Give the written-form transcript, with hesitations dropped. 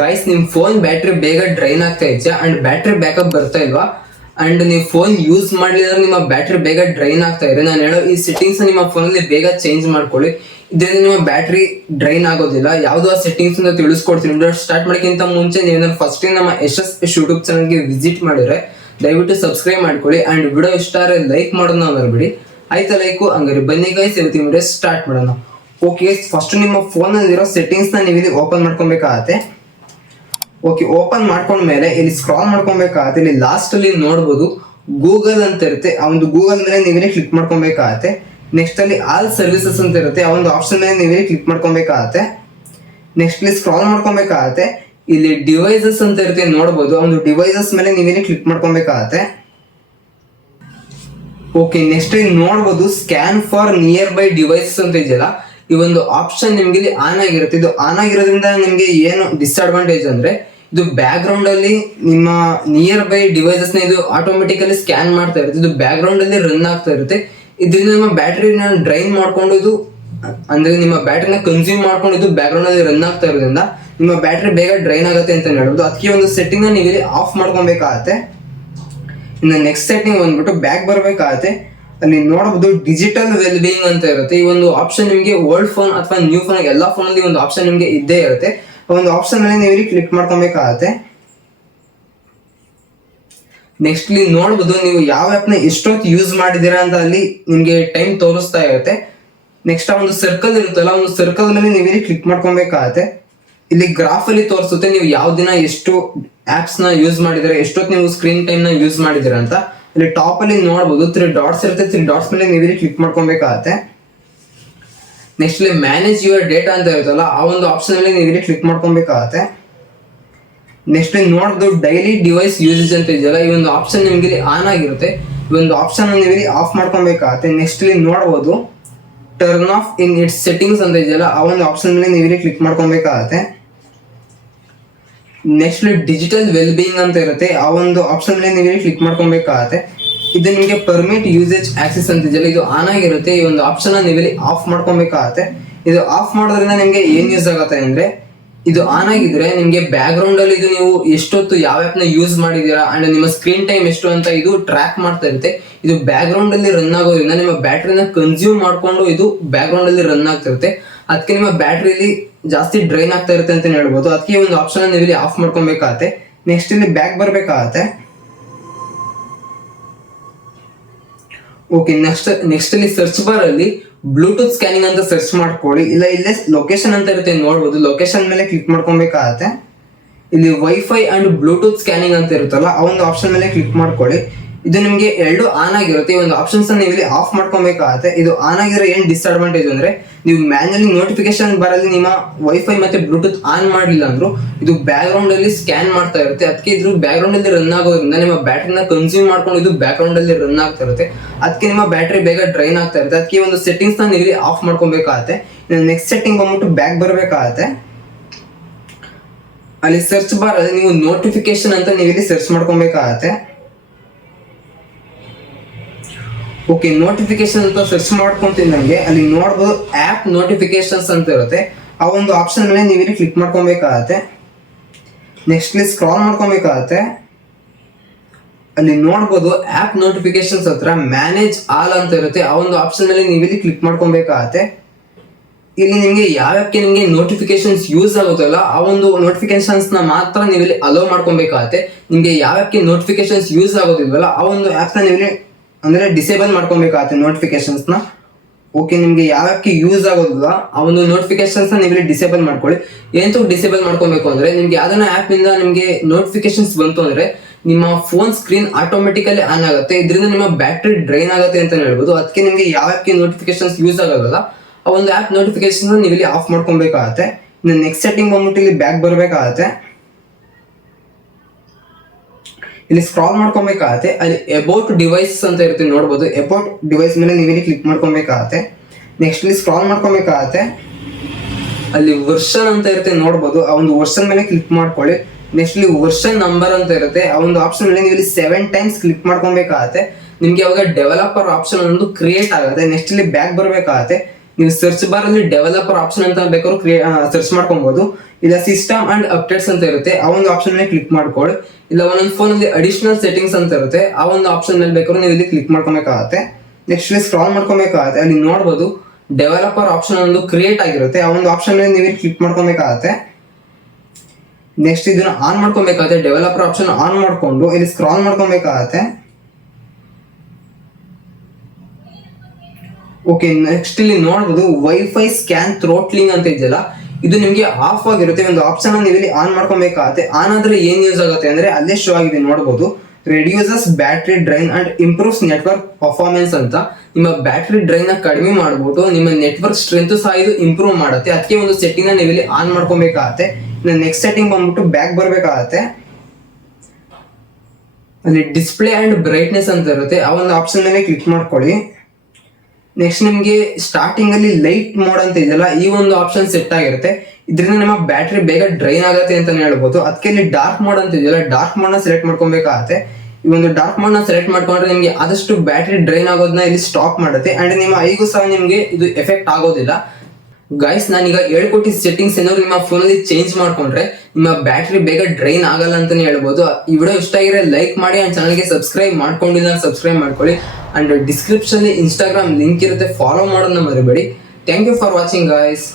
Guys, ನಿಮ್ phone battery ಬೇಗ drain ಆಗ್ತಾ ಇದೆಯಾ ಅಂಡ್ ಬ್ಯಾಟ್ರಿ ಬ್ಯಾಕಪ್ ಬರ್ತಾ ಇಲ್ವಾ ಅಂಡ್ ನೀವು ಫೋನ್ ಯೂಸ್ ಮಾಡಲಿದ್ರೆ ನಿಮ್ಮ ಬ್ಯಾಟ್ರಿ ಬೇಗ ಡ್ರೈನ್ ಆಗ್ತಾ ಇದೆ, ನಾನು ಹೇಳೋ ಈ ಸೆಟ್ಟಿಂಗ್ಸ್ ನಿಮ್ಮ ಫೋನಲ್ಲಿ ಬೇಗ ಚೇಂಜ್ ಮಾಡ್ಕೊಳ್ಳಿ. ಇದರಿಂದ ನಿಮ್ಮ ಬ್ಯಾಟ್ರಿ ಡ್ರೈನ್ ಆಗೋದಿಲ್ಲ. ಯಾವುದು ಆ ಸೆಟ್ಟಿಂಗ್ಸ್ ಅಂತ ತಿಳಿಸ್ಕೊಡ್ತೀನಿ. ವಿಡಿಯೋ ಸ್ಟಾರ್ಟ್ ಮಾಡೋಕ್ಕಿಂತ ಮುಂಚೆ ನೀವು ಫಸ್ಟ್ ನಮ್ಮ SS ಯೂಟ್ಯೂಬ್ ಚಾನಲ್ಗೆ ವಿಸಿಟ್ ಮಾಡಿದ್ರೆ ದಯವಿಟ್ಟು ಸಬ್ಸ್ಕ್ರೈಬ್ ಮಾಡ್ಕೊಳ್ಳಿ ಅಂಡ್ ವಿಡಿಯೋ ಇಷ್ಟ ಆದರೆ ಲೈಕ್ ಮಾಡೋದನ್ನ ಮರಿಬೇಡಿ. ಆಯ್ತಾ ಲೈಕು? ಹಂಗಾರೆ ಬನ್ನಿ ಗೈಸ್, ಇವತ್ತಿನ ವಿಡಿಯೋ ಸ್ಟಾರ್ಟ್ ಮಾಡೋಣ. ಓಕೆ, ಫಸ್ಟ್ ನಿಮ್ಮ ಫೋನಲ್ಲಿರೋ ಸೆಟ್ಟಿಂಗ್ಸ್ನ ನೀವು ಇಲ್ಲಿ ಓಪನ್ ಮಾಡ್ಕೊಬೇಕಾಗತ್ತೆ. ಓಕೆ, ಓಪನ್ ಮಾಡ್ಕೊಂಡ್ಮೇಲೆ ಇಲ್ಲಿ ಸ್ಕ್ರಾಲ್ ಮಾಡ್ಕೊಬೇಕಾಗತ್ತೆ. ಇಲ್ಲಿ ಲಾಸ್ಟ್ ಅಲ್ಲಿ ನೋಡ್ಬೋದು ಗೂಗಲ್ ಅಂತ ಇರುತ್ತೆ. ಆ ಒಂದು ಗೂಗಲ್ ಮೇಲೆ ನೀವಿಲ್ಲಿ ಕ್ಲಿಕ್ ಮಾಡ್ಕೊಬೇಕಾಗತ್ತೆ. ನೆಕ್ಸ್ಟ್ ಅಲ್ಲಿ ಆಲ್ ಸರ್ವಿಸಸ್ ಅಂತ ಇರುತ್ತೆ. ಆ ಒಂದು ಆಪ್ಷನ್ ಮೇಲೆ ನೀವಿಲ್ಲಿ ಕ್ಲಿಕ್ ಮಾಡ್ಕೊಬೇಕಾಗತ್ತೆ. ನೆಕ್ಸ್ಟ್ ಇಲ್ಲಿ ಸ್ಕ್ರಾಲ್ ಮಾಡ್ಕೊಬೇಕಾಗತ್ತೆ. ಇಲ್ಲಿ ಡಿವೈಸಸ್ ಅಂತ ಇರುತ್ತೆ, ನೋಡ್ಬೋದು. ಆ ಒಂದು ಡಿವೈಸಸ್ ಮೇಲೆ ನೀವಿಲ್ಲಿ ಕ್ಲಿಕ್ ಮಾಡ್ಕೊಬೇಕಾಗತ್ತೆ. ಓಕೆ, ನೆಕ್ಸ್ಟ್ ಇಲ್ಲಿ ನೋಡ್ಬೋದು scan for near by devices ಅಂತ ಇದೆಯಲ್ಲ, ಈ ಒಂದು ಆಪ್ಷನ್ ನಿಮ್ಗೆ ಇಲ್ಲಿ ಆನ್ ಆಗಿರುತ್ತೆ. ಇದು ಆನ್ ಆಗಿರೋದ್ರಿಂದ ನಿಮ್ಗೆ ಏನು ಡಿಸ್ಅಡ್ವಾಂಟೇಜ್ ಅಂದ್ರೆ, ಇದು ಬ್ಯಾಕ್ ಗ್ರೌಂಡ್ ಅಲ್ಲಿ ನಿಮ್ಮ ನಿಯರ್ ಬೈ ಡಿವೈಸಸ್ ನ ಇದು ಆಟೋಮೆಟಿಕಲಿ ಸ್ಕ್ಯಾನ್ ಮಾಡ್ತಾ ಇರುತ್ತೆ. ಇದು ಬ್ಯಾಕ್ ಗ್ರೌಂಡ್ ಅಲ್ಲಿ ರನ್ ಆಗ್ತಾ ಇರುತ್ತೆ. ಇದರಿಂದ ನಿಮ್ಮ ಬ್ಯಾಟ್ರಿನ ಡ್ರೈನ್ ಮಾಡ್ಕೊಂಡು ಇದು ಅಂದ್ರೆ ನಿಮ್ಮ ಬ್ಯಾಟ್ರಿನ ಕನ್ಸ್ಯೂಮ್ ಮಾಡ್ಕೊಂಡು ಇದು ಬ್ಯಾಕ್ ಗ್ರೌಂಡ್ ಅಲ್ಲಿ ರನ್ ಆಗ್ತಾ ಇರೋದ್ರಿಂದ ನಿಮ್ಮ ಬ್ಯಾಟ್ರಿ ಬೇಗ ಡ್ರೈನ್ ಆಗುತ್ತೆ ಅಂತ ಹೇಳ್ಬೋದು. ಅದಕ್ಕೆ ಒಂದು ಸೆಟ್ಟಿಂಗ್ ನೀವು ಇಲ್ಲಿ ಆಫ್ ಮಾಡ್ಕೊಬೇಕಾಗತ್ತೆ. ಇನ್ನು ನೆಕ್ಸ್ಟ್ ಸೆಟ್ಟಿಂಗ್ ಬಂದ್ಬಿಟ್ಟು ಬ್ಯಾಕ್ ಬರಬೇಕಾಗತ್ತೆ. ಅಲ್ಲಿ ನೋಡಬಹುದು ಡಿಜಿಟಲ್ ವೆಲ್ ಬೀಯಿಂಗ್ ಅಂತ ಇರುತ್ತೆ. ಈ ಒಂದು ಆಪ್ಷನ್ ನಿಮಗೆ ಓಲ್ಡ್ ಫೋನ್ ಅಥವಾ ನ್ಯೂ ಫೋನ್ ಎಲ್ಲಾ ಫೋನ್ ಅಲ್ಲಿ ಒಂದು ಆಪ್ಷನ್ ನಿಮಗೆ ಇದ್ದೇ ಇರುತ್ತೆ. ಒಂದು ಆಪ್ಷನ್ ಅಲ್ಲಿ ನೀವು ಇಲ್ಲಿ ಕ್ಲಿಕ್ ಮಾಡ್ಕೊಬೇಕಾಗತ್ತೆ. ನೆಕ್ಸ್ಟ್ ಇಲ್ಲಿ ನೋಡಬಹುದು ನೀವು ಯಾವ ಆಪ್ ನ ಎಷ್ಟೊತ್ತು ಯೂಸ್ ಮಾಡಿದೀರಾ ಅಂತ ಅಲ್ಲಿ ನಿಮ್ಗೆ ಟೈಮ್ ತೋರಿಸ್ತಾ ಇರುತ್ತೆ. ನೆಕ್ಸ್ಟ್ ಆ ಒಂದು ಸರ್ಕಲ್ ಇರುತ್ತಲ್ಲ, ಒಂದು ಸರ್ಕಲ್ ಮೇಲೆ ನೀವು ಇಲ್ಲಿ ಕ್ಲಿಕ್ ಮಾಡ್ಕೊಬೇಕಾಗತ್ತೆ. ಇಲ್ಲಿ ಗ್ರಾಫ್ ಅಲ್ಲಿ ತೋರಿಸುತ್ತೆ ನೀವು ಯಾವ ದಿನ ಎಷ್ಟು ಆಪ್ಸ್ ನ ಯೂಸ್ ಮಾಡಿದ್ರೆ, ಎಷ್ಟೊತ್ತು ನೀವು ಸ್ಕ್ರೀನ್ ಟೈಮ್ ನ ಯೂಸ್ ಮಾಡಿದಿರ ಅಂತ. ಇಲ್ಲಿ ಟಾಪ್ ಅಲ್ಲಿ ನೋಡಬಹುದು 3 ಡಾಟ್ಸ್ ಇರುತ್ತೆ. 3 ಡಾಟ್ಸ್ ಮೇಲೆ ನೀವು ಇಲ್ಲಿ ಕ್ಲಿಕ್ ಮಾಡ್ಕೊಬೇಕಾಗತ್ತೆ. ನೆಕ್ಸ್ಟ್ ಇಲ್ಲಿ ಮ್ಯಾನೇಜ್ ಯುವರ್ ಡೇಟಾ ಅಂತ ಇರುತ್ತಲ್ಲ, ಆ ಒಂದು ಆಪ್ಷನ್ ಅಲ್ಲಿ ನೀವು ಇಲ್ಲಿ ಕ್ಲಿಕ್ ಮಾಡ್ಕೊಬೇಕಾಗತ್ತೆ. ನೆಕ್ಸ್ಟ್ ಇಲ್ಲಿ ನೋಡಬಹುದು ಡೈಲಿ ಡಿವೈಸ್ ಯೂಸೇಜ್ ಅಂತ ಇದೆಯಲ್ಲ, ಈ ಒಂದು ಆಪ್ಷನ್ ನಿಮ್ಗೆ ಇಲ್ಲಿ ಆನ್ ಆಗಿರುತ್ತೆ. ಈ ಒಂದು ಆಪ್ಷನ್ ನೀವು ಇಲ್ಲಿ ಆಫ್ ಮಾಡ್ಕೊಬೇಕಾಗತ್ತೆ. ನೆಕ್ಸ್ಟ್ ಇಲ್ಲಿ ನೋಡಬಹುದು turn of in its settings ಅಂತ ಇದೆಯಲ್ಲ, ಆ ಒಂದು ಆಪ್ಷನ್ ಮೇಲೆ ನೀವು ಇಲ್ಲಿ ಕ್ಲಿಕ್ ಮಾಡ್ಕೊಬೇಕಾಗತ್ತೆ. ನೆಕ್ಸ್ಟ್ ಡಿಜಿಟಲ್ ವೆಲ್ ಬೀಯಿಂಗ್ ಅಂತ ಇರುತ್ತೆ. ಆ ಒಂದು ಆಪ್ಷನ್ ಮೇಲೆ ನೀವು ಇಲ್ಲಿ ಕ್ಲಿಕ್ ಮಾಡ್ಕೊಬೇಕಾಗತ್ತೆ. ಇದು ನಿಮಗೆ ಪರ್ಮಿಟ್ ಯೂಸೇಜ್ ಆಕ್ಸೆಸ್ ಅಂತ ಇದೆಯಲ್ಲ, ಇದು ಆನ್ ಆಗಿರುತ್ತೆ. ಈ ಒಂದು ಆಪ್ಷನ್ ನೀವು ಇಲ್ಲಿ ಆಫ್ ಮಾಡ್ಕೊಬೇಕಾಗತ್ತೆ. ಇದು ಆಫ್ ಮಾಡೋದ್ರಿಂದ ನಿಮಗೆ ಏನ್ ಯೂಸ್ ಆಗುತ್ತೆ ಅಂದ್ರೆ, ಇದು ಆನ್ ಆಗಿದ್ರೆ ನಿಮಗೆ ಬ್ಯಾಕ್ ಗ್ರೌಂಡ್ ಅಲ್ಲಿ ಇದು ನೀವು ಎಷ್ಟೊತ್ತು ಯಾವ ಆಪ್ ನ ಯೂಸ್ ಮಾಡಿದೀರಾ ಅಂಡ್ ನಿಮ್ಮ ಸ್ಕ್ರೀನ್ ಟೈಮ್ ಎಷ್ಟು ಅಂತ ಇದು ಟ್ರ್ಯಾಕ್ ಮಾಡ್ತಾ ಇರುತ್ತೆ. ಇದು ಬ್ಯಾಕ್ ಗ್ರೌಂಡ್ ಅಲ್ಲಿ ರನ್ ಆಗೋದ್ರಿಂದ ನಿಮ್ಮ ಬ್ಯಾಟ್ರಿನ ಕನ್ಸ್ಯೂಮ್ ಮಾಡ್ಕೊಂಡು ಇದು ಬ್ಯಾಕ್ ಗ್ರೌಂಡ್ ಅಲ್ಲಿ ರನ್ ಆಗ್ತಿರುತ್ತೆ. ಅದಕ್ಕೆ ನಿಮ್ಮ ಬ್ಯಾಟ್ರಿಲಿ ಜಾಸ್ತಿ ಡ್ರೈನ್ ಆಗ್ತಾ ಇರುತ್ತೆ ಅಂತ ಹೇಳ್ಬೋದು. ಅದಕ್ಕೆ ಒಂದು ಆಪ್ಷನ್ ನೀವು ಇಲ್ಲಿ ಆಫ್ ಮಾಡ್ಕೊಬೇಕಾಗತ್ತೆ. ನೆಕ್ಸ್ಟ್ ಇಲ್ಲಿ ಬ್ಯಾಕ್ ಬರ್ಬೇಕಾಗತ್ತೆ. ಓಕೆ, ನೆಕ್ಸ್ಟ್ ಇಲ್ಲಿ ಸರ್ಚ್ ಬಾರ್ ಅಲ್ಲಿ ಬ್ಲೂಟೂತ್ ಸ್ಕ್ಯಾನಿಂಗ್ ಅಂತ ಸರ್ಚ್ ಮಾಡ್ಕೊಳ್ಳಿ. ಇಲ್ಲೇ ಲೊಕೇಶನ್ ಅಂತ ಇರುತ್ತೆ, ನೋಡ್ಬೋದು. ಲೊಕೇಶನ್ ಮೇಲೆ ಕ್ಲಿಕ್ ಮಾಡ್ಕೊಬೇಕಾಗತ್ತೆ. ಇಲ್ಲಿ ವೈಫೈ ಅಂಡ್ ಬ್ಲೂಟೂತ್ ಸ್ಕ್ಯಾನಿಂಗ್ ಅಂತ ಇರುತ್ತಲ್ಲ, ಆ ಒಂದು ಆಪ್ಷನ್ ಮೇಲೆ ಕ್ಲಿಕ್ ಮಾಡ್ಕೊಳ್ಳಿ. ಇದು ನಿಮಗೆ ಎರಡು ಆನ್ ಆಗಿರುತ್ತೆ. ಈ ಒಂದು ಆಪ್ಷನ್ಸ್ ನೀವು ಇಲ್ಲಿ ಆಫ್ ಮಾಡ್ಕೊಬೇಕಾಗತ್ತೆ. ಇದು ಆನ್ ಆಗಿರೋ ಏನ್ ಡಿಸ್ಅಡ್ವಾಂಟೇಜ್ ಅಂದ್ರೆ, ನೀವು ಮ್ಯಾನ್ಯಲಿ ನೋಟಿಫಿಕೇಶನ್ ಬರಲಿ ನಿಮ್ಮ ವೈಫೈ ಮತ್ತೆ ಬ್ಲೂಟೂತ್ ಆನ್ ಮಾಡಲಿಲ್ಲ ಅಂದ್ರೂ ಇದು ಬ್ಯಾಕ್ ಗ್ರೌಂಡ್ ಅಲ್ಲಿ ಸ್ಕ್ಯಾನ್ ಮಾಡ್ತಾ ಇರುತ್ತೆ. ಅದಕ್ಕೆ ಇದು ಬ್ಯಾಕ್ ಗ್ರೌಂಡ್ ಅಲ್ಲಿ ರನ್ ಆಗೋದ್ರಿಂದ ನಿಮ್ಮ ಬ್ಯಾಟ್ರಿನ ಕನ್ಸ್ಯೂಮ್ ಮಾಡ್ಕೊಂಡು ಇದು ಬ್ಯಾಕ್ ಗ್ರೌಂಡ್ ಅಲ್ಲಿ ರನ್ ಆಗ್ತಾ ಇರುತ್ತೆ. ಅದಕ್ಕೆ ನಿಮ್ಮ ಬ್ಯಾಟ್ರಿ ಬೇಗ ಡ್ರೈನ್ ಆಗ್ತಾ ಇರುತ್ತೆ. ಅದಕ್ಕೆ ಒಂದು ಸೆಟ್ಟಿಂಗ್ಸ್ ನೀವು ಇಲ್ಲಿ ಆಫ್ ಮಾಡ್ಕೊಬೇಕಾಗತ್ತೆ. ನೆಕ್ಸ್ಟ್ ಸೆಟ್ಟಿಂಗ್ ಬಂದ್ಬಿಟ್ಟು ಬ್ಯಾಕ್ ಬರಬೇಕಾಗತ್ತೆ. ಅಲ್ಲಿ ಸರ್ಚ್ ಬಾರ್ ಅಲ್ಲಿ ನೀವು ನೋಟಿಫಿಕೇಶನ್ ಅಂತ ನೀವು ಇಲ್ಲಿ ಸರ್ಚ್ ಮಾಡ್ಕೊಬೇಕಾಗತ್ತೆ. ಓಕೆ, ನೋಟಿಫಿಕೇಶನ್ ಅಂತ ಸರ್ಚ್ ಮಾಡ್ಕೊಂತಿದ್ದಂಗೆ ಅಲ್ಲಿ ನೋಡ್ಬೋದು ಆಪ್ ನೋಟಿಫಿಕೇಶನ್ಸ್ ಅಂತ ಇರುತ್ತೆ. ಆ ಒಂದು ಆಪ್ಷನ್ ಮೇಲೆ ನೀವು ಇಲ್ಲಿ ಕ್ಲಿಕ್ ಮಾಡ್ಕೊಬೇಕಾಗತ್ತೆ. ನೆಕ್ಸ್ಟ್ ಇಲ್ಲಿ ಸ್ಕ್ರಾಲ್ ಮಾಡ್ಕೊಬೇಕಾಗತ್ತೆ. ಅಲ್ಲಿ ನೋಡ್ಬೋದು ಆಪ್ ನೋಟಿಫಿಕೇಶನ್ಸ್ ಹತ್ರ ಮ್ಯಾನೇಜ್ ಆಲ್ ಅಂತ ಇರುತ್ತೆ. ಆ ಒಂದು ಆಪ್ಷನ್ ಮೇಲೆ ನೀವು ಇಲ್ಲಿ ಕ್ಲಿಕ್ ಮಾಡ್ಕೊಬೇಕಾಗತ್ತೆ. ಇಲ್ಲಿ ನಿಮಗೆ ಯಾವ ಆಪ್ಗೆ ನಿಮಗೆ ನೋಟಿಫಿಕೇಶನ್ಸ್ ಯೂಸ್ ಆಗುತ್ತಲ್ಲ, ಆ ಒಂದು ನೋಟಿಫಿಕೇಶನ್ಸ್ ನ ಮಾತ್ರ ನೀವು ಇಲ್ಲಿ ಅಲೋ ಮಾಡ್ಕೊಬೇಕಾಗತ್ತೆ. ನಿಮಗೆ ಯಾವ ಆಪ್ಗೆ ನೋಟಿಫಿಕೇಶನ್ಸ್ ಯೂಸ್ ಆಗೋದಿಲ್ವಲ್ಲ, ಆ ಒಂದು ಆಪ್ ನ ನೀವು ಇಲ್ಲಿ ಅಂದ್ರೆ ಡಿಸೇಬಲ್ ಮಾಡ್ಕೊಬೇಕಾಗತ್ತೆ ನೋಟಿಫಿಕೇಶನ್ಸ್ ನ. ಓಕೆ, ನಿಮ್ಗೆ ಯಾವ ಆಪ್ಗೆ ಯೂಸ್ ಆಗೋದಿಲ್ಲ ಆ ಒಂದು ನೋಟಿಫಿಕೇಶನ್ಸ್ ನೀವು ಇಲ್ಲಿ ಡಿಸೇಬಲ್ ಮಾಡ್ಕೊಳ್ಳಿ. ಏನಂತೂ ಡಿಸೇಬಲ್ ಮಾಡ್ಕೊಬೇಕು ಅಂದ್ರೆ, ನಿಮ್ಗೆ ಯಾವ್ದನ್ನ ಆಪ್ ಇಂದ ನಿಮ್ಗೆ ನೋಟಿಫಿಕೇಶನ್ಸ್ ಬಂತು ಅಂದ್ರೆ ನಿಮ್ಮ ಫೋನ್ ಸ್ಕ್ರೀನ್ ಆಟೋಮೆಟಿಕಲಿ ಆನ್ ಆಗುತ್ತೆ. ಇದರಿಂದ ನಿಮ್ಮ ಬ್ಯಾಟ್ರಿ ಡ್ರೈನ್ ಆಗುತ್ತೆ ಅಂತ ಹೇಳ್ಬೋದು. ಅದಕ್ಕೆ ನಿಮ್ಗೆ ಯಾವ ಆಪ್ಗೆ ನೋಟಿಫಿಕೇಶನ್ಸ್ ಯೂಸ್ ಆಗೋದಿಲ್ಲ ಆ ಒಂದು ಆಪ್ ನೋಟಿಫಿಕೇಶನ್ ನೀವು ಇಲ್ಲಿ ಆಫ್ ಮಾಡ್ಕೊಬೇಕಾಗತ್ತೆ. ಇನ್ನು ನೆಕ್ಸ್ಟ್ ಸೆಟ್ಟಿಂಗ್ ಬಂದ್ಬಿಟ್ಟು ಇಲ್ಲಿ ಬ್ಯಾಕ್ ಬರಬೇಕಾಗತ್ತೆ. ಇಲ್ಲಿ ಸ್ಕ್ರಾಲ್ ಮಾಡ್ಕೊಬೇಕಾಗತ್ತೆ. ಅಲ್ಲಿ ಅಬೌಟ್ ಡಿವೈಸ್ ಅಂತ ಇರುತ್ತೆ, ನೋಡ್ಬೋದು. ಅಬೌಟ್ ಡಿವೈಸ್ ಮೇಲೆ ನೀವು ಇಲ್ಲಿ ಕ್ಲಿಕ್ ಮಾಡ್ಕೊಬೇಕಾಗತ್ತೆ. ನೆಕ್ಸ್ಟ್ ಇಲ್ಲಿ ಸ್ಕ್ರಾಲ್ ಮಾಡ್ಕೊಬೇಕಾಗತ್ತೆ. ಅಲ್ಲಿ ವರ್ಷನ್ ಅಂತ ಇರುತ್ತೆ, ನೋಡ್ಬೋದು. ಆ ಒಂದು ವರ್ಷನ್ ಮೇಲೆ ಕ್ಲಿಕ್ ಮಾಡ್ಕೊಳ್ಳಿ. ನೆಕ್ಸ್ಟ್ ಇಲ್ಲಿ ವರ್ಷನ್ ನಂಬರ್ ಅಂತ ಇರುತ್ತೆ. ಆ ಒಂದು ಆಪ್ಷನ್ ಮೇಲೆ ನೀವು ಇಲ್ಲಿ 7 ಟೈಮ್ಸ್ ಕ್ಲಿಕ್ ಮಾಡ್ಕೊಬೇಕಾಗತ್ತೆ. ನಿಮ್ಗೆ ಅವಾಗ ಡೆವಲಪರ್ ಆಪ್ಷನ್ ಒಂದು ಕ್ರಿಯೇಟ್ ಆಗುತ್ತೆ. ನೆಕ್ಸ್ಟ್ ಇಲ್ಲಿ ಬ್ಯಾಕ್ ಬರಬೇಕಾಗತ್ತೆ. ನೀವು ಸರ್ಚ್ ಬಾರ್ ಅಲ್ಲಿ ಡೆವಲಪರ್ ಆಪ್ಷನ್ ಅಂತ ಬೇಕಾದ್ರೂ ಸರ್ಚ್ ಮಾಡ್ಕೊಬಹುದು. ಇಲ್ಲ ಸಿಸ್ಟಮ್ ಅಂಡ್ ಅಪ್ಡೇಟ್ಸ್ ಅಂತ ಇರುತ್ತೆ, ಆ ಒಂದು ಆಪ್ಷನ್ ಮೇಲೆ ಕ್ಲಿಕ್ ಮಾಡ್ಕೊಳ್ಳಿ. ಇಲ್ಲ ಒಂದೊಂದು ಫೋನ್ ಅಲ್ಲಿ ಅಡಿಷನಲ್ ಸೆಟ್ಟಿಂಗ್ಸ್ ಅಂತ ಇರುತ್ತೆ, ಆ ಒಂದು ಆಪ್ಷನ್ ಮೇಲೆ ಬೇಕಾದ್ರೂ ನೀವು ಇಲ್ಲಿ ಕ್ಲಿಕ್ ಮಾಡ್ಕೊಬೇಕಾಗತ್ತೆ. ನೆಕ್ಸ್ಟ್ ಇಲ್ಲಿ ಸ್ಕ್ರಾಲ್ ಮಾಡ್ಕೊಬೇಕಾಗತ್ತೆ. ಅಲ್ಲಿ ನೋಡ್ಬೋದು ಡೆವಲಪರ್ ಆಪ್ಷನ್ ಒಂದು ಕ್ರಿಯೇಟ್ ಆಗಿರುತ್ತೆ, ಆ ಒಂದು ಆಪ್ಷನ್ ಮೇಲೆ ನೀವು ಕ್ಲಿಕ್ ಮಾಡ್ಕೊಬೇಕಾಗತ್ತೆ. ನೆಕ್ಸ್ಟ್ ಇದನ್ನ ಆನ್ ಮಾಡ್ಕೊಬೇಕಾಗತ್ತೆ. ಡೆವಲಪರ್ ಆಪ್ಷನ್ ಆನ್ ಮಾಡ್ಕೊಂಡು ಇಲ್ಲಿ ಸ್ಕ್ರಾಲ್ ಮಾಡ್ಕೊಬೇಕಾಗತ್ತೆ. ಓಕೆ, ನೆಕ್ಸ್ಟ್ ಇಲ್ಲಿ ನೋಡ್ಬೋದು ವೈಫೈ ಸ್ಕ್ಯಾನ್ ಥ್ರೋಟ್ಲಿಂಗ್ ಅಂತ ಇದೆಯಲ್ಲ, ಇದು ನಿಮ್ಗೆ ಆಫ್ ಆಗಿರುತ್ತೆ. ಒಂದು ಆಪ್ಷನ್ ನೀವು ಇಲ್ಲಿ ಆನ್ ಮಾಡ್ಕೊಬೇಕಾಗತ್ತೆ. ಆನ್ ಆದ್ರೆ ಏನ್ ಯೂಸ್ ಆಗುತ್ತೆ ಅಂದ್ರೆ ಅಲ್ಲೇ ಶೋ ಆಗಿದೆ ನೋಡ್ಬೋದು, reduces battery drain and improves network performance ಅಂತ. ನಿಮ್ಮ ಬ್ಯಾಟ್ರಿ ಡ್ರೈನ್ ನ ಕಡಿಮೆ ಮಾಡ್ಬಿಟ್ಟು ನಿಮ್ಮ ನೆಟ್ವರ್ಕ್ ಸ್ಟ್ರೆಂತ್ ಸಹ ಇದು ಇಂಪ್ರೂವ್ ಮಾಡುತ್ತೆ. ಅದಕ್ಕೆ ಒಂದು ಸೆಟ್ಟಿಂಗ್ ನೀವು ಇಲ್ಲಿ ಆನ್ ಮಾಡ್ಕೊಬೇಕಾಗತ್ತೆ. ನೆಕ್ಸ್ಟ್ ಸೆಟ್ಟಿಂಗ್ ಬಂದ್ಬಿಟ್ಟು ಬ್ಯಾಕ್ ಬರ್ಬೇಕಾಗತ್ತೆ. ಅಲ್ಲಿ ಡಿಸ್ಪ್ಲೇ ಅಂಡ್ ಬ್ರೈಟ್ನೆಸ್ ಅಂತ ಇರುತ್ತೆ, ಆ ಒಂದು ಆಪ್ಷನ್ ಮೇಲೆ ಕ್ಲಿಕ್ ಮಾಡ್ಕೊಳ್ಳಿ. ನೆಕ್ಸ್ಟ್ ನಿಮ್ಗೆ ಸ್ಟಾರ್ಟಿಂಗ್ ಅಲ್ಲಿ ಲೈಟ್ ಮೋಡ್ ಅಂತ ಇದೆಯಲ್ಲ, ಈ ಒಂದು ಆಪ್ಷನ್ ಸೆಟ್ ಆಗಿರುತ್ತೆ. ಇದರಿಂದ ನಿಮ್ಮ ಬ್ಯಾಟ್ರಿ ಬೇಗ ಡ್ರೈನ್ ಆಗುತ್ತೆ ಅಂತ ಹೇಳ್ಬೋದು. ಅದಕ್ಕೆ ಇಲ್ಲಿ ಡಾರ್ಕ್ ಮೋಡ್ ಅಂತ ಇದೆಯಲ್ಲ, ಡಾರ್ಕ್ ಮೋಡ್ ನ ಸೆಲೆಕ್ಟ್ ಮಾಡ್ಕೊಬೇಕಾಗತ್ತೆ. ಈ ಒಂದು ಡಾರ್ಕ್ ಮೋಡ್ ನ ಸೆಲೆಕ್ಟ್ ಮಾಡ್ಕೊಂಡ್ರೆ ನಿಮ್ಗೆ ಆದಷ್ಟು ಬ್ಯಾಟ್ರಿ ಡ್ರೈನ್ ಆಗೋದನ್ನ ಇಲ್ಲಿ ಸ್ಟಾಪ್ ಮಾಡುತ್ತೆ. ಅಂಡ್ ನಿಮ್ಮ ಐಗೂ ಸಹ ನಿಮ್ಗೆ ಇದು ಎಫೆಕ್ಟ್ ಆಗೋದಿಲ್ಲ. ಗೈಸ್, ನಾನೀಗ ಹೇಳ್ಕೊಟ್ಟಿದ್ದ ಸೆಟ್ಟಿಂಗ್ಸ್ ಏನಾದ್ರು ನಿಮ್ಮ ಫೋನಲ್ಲಿ ಚೇಂಜ್ ಮಾಡ್ಕೊಂಡ್ರೆ ನಿಮ್ಮ ಬ್ಯಾಟ್ರಿ ಬೇಗ ಡ್ರೈನ್ ಆಗಲ್ಲ ಅಂತಾನೆ ಹೇಳ್ಬೋದು. ಈ ವಿಡಿಯೋ ಇಷ್ಟ ಆಗಿದ್ರೆ ಲೈಕ್ ಮಾಡಿ, ಅಂಡ್ ಚಾನಲ್ಗೆ ಸಬ್ಸ್ಕ್ರೈಬ್ ಮಾಡ್ಕೊಂಡಿಲ್ಲ ಸಬ್ಸ್ಕ್ರೈಬ್ ಮಾಡ್ಕೊಳ್ಳಿ. ಅಂಡ್ ಡಿಸ್ಕ್ರಿಪ್ಷನ್ ಇನ್ಸ್ಟಾಗ್ರಾಮ್ ಲಿಂಕ್ ಇರುತ್ತೆ, ಫಾಲೋ ಮಾಡೋದನ್ನ ಮರಿಬೇಡಿ. Thank you for watching guys.